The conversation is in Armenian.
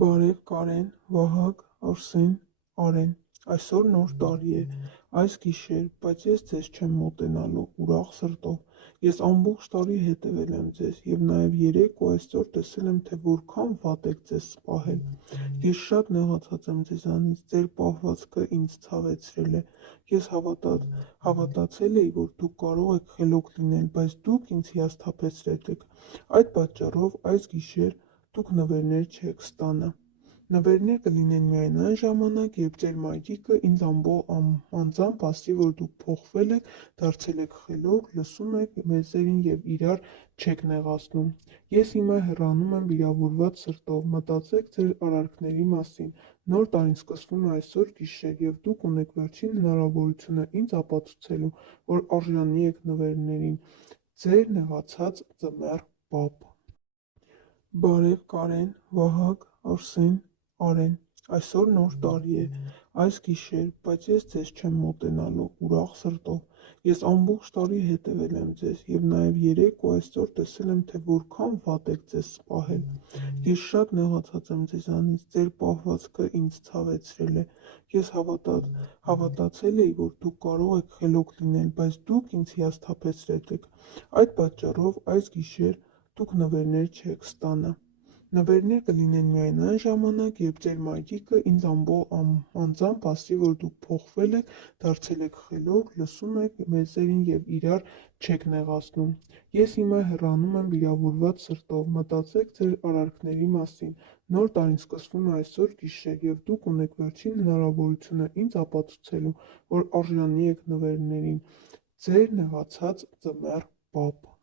Բարև Կարեն, Վահագ, Արսեն, Արեն, այսօր նոր տարի է, այս գիշեր, բայց ես ձեզ չեմ մոտենալու ուրախ սրտով, ես ամբողջ տարի հետևել եմ ձեզ և նաև երեկ ու այսօր տեսել եմ, թե որքան վատ եք ձեզ պահել, ես շատ նեղացած եմ ձեզանից, ձեր պահվածքը ինձ ցավեցրել է, ես հավատացել էի, որ դուք կարող եք խելոք լինել, բայց դուք ինձ հիասթափեցրել եք, այդ պատճառով այս գիշեր դուք նվերներ չեք ստանա, նվերներ կլինեն միայն այն ժամանակ, երբ ձեր մայրիկը ինձ անձամբ ասի, որ դուք փոխվել եք, դարձել եք խելոք, լսում եք մեծերին և իրար չեք նեղացնում, ես հիմա հեռանում եմ վիրավորված սրտով, մտածեք ձեր արարքների մասին, նոր տարին սկսվում է այսօր գիշեր և դուք ունեք վերջին հնարավորությունը ինձ ապացուցելու, որ արժանի եք նվերներին, ձեր նեղացած ձմեռ պապ։ Բարև Կարեն, Վահագ, Արսեն, Արեն, այսօր նոր տարի է, այս գիշեր, բայց ես ձեզ չեմ մոտենալու ուրախ սրտով, ես ամբողջ տարի հետևել եմ ձեզ և նաև երեկ ու այսօր տեսել եմ, թե որքան վատ եք ձեզ պահել, ես շատ նեղացած եմ ձեզանից, ձեր պահվածքը ինձ ցավեցրել է, ես հավատացել էի, որ դուք կարող եք խելոք լինել, բայց դուք ինձ հիասթափեցրել եք, այդ պատճառով այս գիշեր դուք նվերներ չեք ստանա, նվերներ կլինեն միայն այն ժամանակ, երբ ձեր մայրիկը ինձ անձամբ ասի, որ դուք փոխվել եք, դարձել եք խելոք, լսում եք մեծերին և իրար չեք նեղացնում, ես հիմա հեռանում եմ վիրավորված սրտով, մտածեք ձեր արարքների մասին, նոր տարին սկսվում է այսօր գիշեր և դուք ունեք վերջին հնարավորությունը ինձ ապացուցելու, որ արժանի եք նվերներին, ձեր նեղացած ձմեռ պապ։